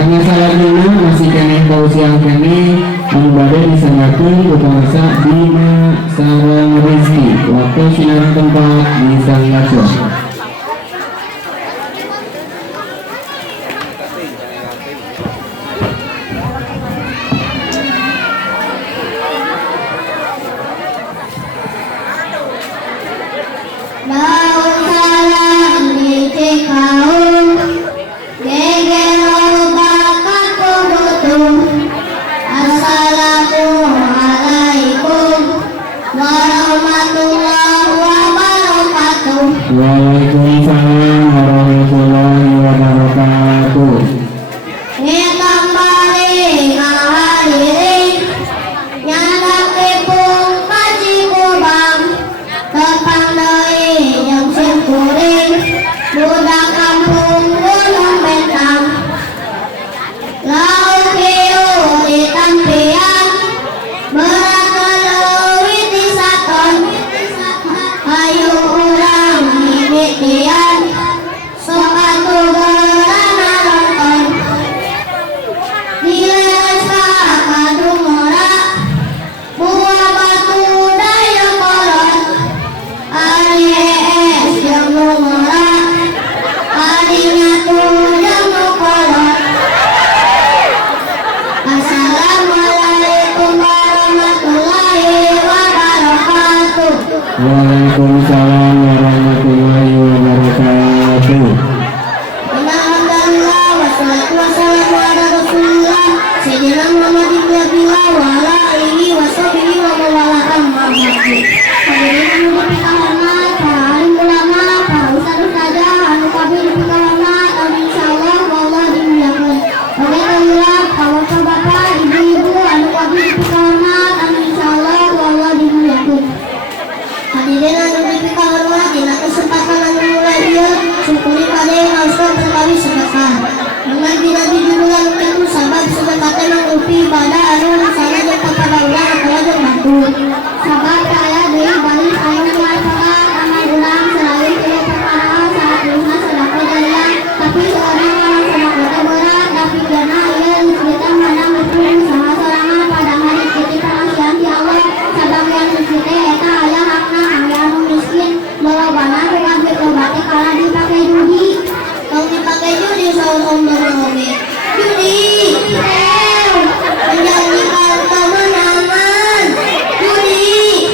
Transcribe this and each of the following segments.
Karena salah dulu masih kene kausiang kene membade disangakeun ku pangsa Bima sareng Rizky. Waktu sinar tempat disangakeun. Waalaikumsalam warahmatullahi wabarakatuh. Ngetang balik ngahadirin nyadak ipung kaji kubang tepang deui jeung simkuring budak kampung Gunung Bentang lauk hiu di tampian berat keleuwih di saton ayu urang mimitian sok atuh geurana nonton dileres ka kadung ora buah batu daya kolot ari es jeung nu ngora ari nyatu jeung nu kolot. Assalamualaikum warahmatullahi wabarakatuh. Waalaikumsalam warahmatullahi wabarakatuh. Alhamdulillah wassalatu wassalamu ala rasulillah sayyidina Muhammad ibn Abdillah wa ala alihi wa sahbihi wa mawala amma ba'du. Hadirin yang dihormati para alim ulama, para ustaz ustazah anu kabeh dihormati, amin insyaallah wallah dimuliakeun. Alhamdulillah para bapak ibu-ibu anu kabeh dihormati, amin insyaallah wallah dimuliakeun. Hadirin anu dihormati dina kesempatan anu mulai ieu syukuri pade ngaoskeun sekawi sedekah. Nabi jurulan itu sabab sedekah teh mangrupi ibadah anu sana jeung kepada ulah atawa jeung batur. Sabab aya deui balik anu manfaat amal urang selain tilu perkara saat lima sedekah jariah tapi seorang orang sedekah teh berat tapi karena ieu disebutkan mana mungkin saha sorangan pada hari kitu pangasihan ti Allah sabab yang disebut eta aya hakna kangge anu miskin lolobana kabeh obat teh kalah dipake judi. Kalau dipakai judi sombong judi menjanjikan kemenangan, judi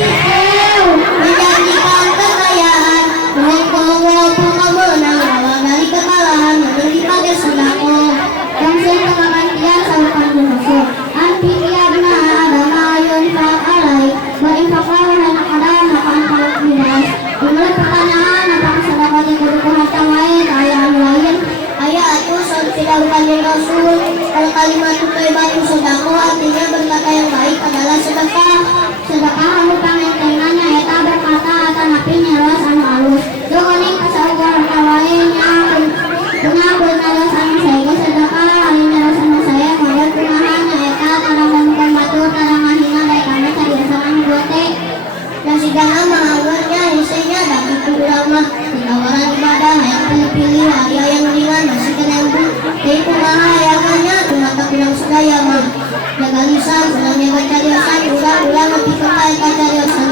menjanjikan kekayaan, walaupun kemenang awal dari kekalahan yang dipakai sedekah. Dan sing pengamantian salukan Rasul antiqiyadna adama yunfaq alai wa infaqahu lana qadam makan kalau bidas. Dimulai pertanyaan apakah sedekah yang kudu harta wae aya anu lain aya atuh tidak bukan Rasul. Kalau kalimat thayyibatu sedekah artinya berkata yang baik adalah sedekah. Sedekah anu pangentengannya eta berkata atanapi nyaros anu alus. Doaning kasaugar harta wae nya pungakeun nyaros anu sae sedekah anu nyaros anu saya mawer kumaha eta tarang ngomong batur tarang ngahina bae kana cariasan anu bote. Dan sigana mahawarnya isinya dari itu ulama tawaran ibadah yang pilih-pilih hadiah yang ringan masih kena dari kumaha hayangannya mata bilang sedaya mah jaga lisan senang jaga cariasan ulang-ulang lebih kekal cariasan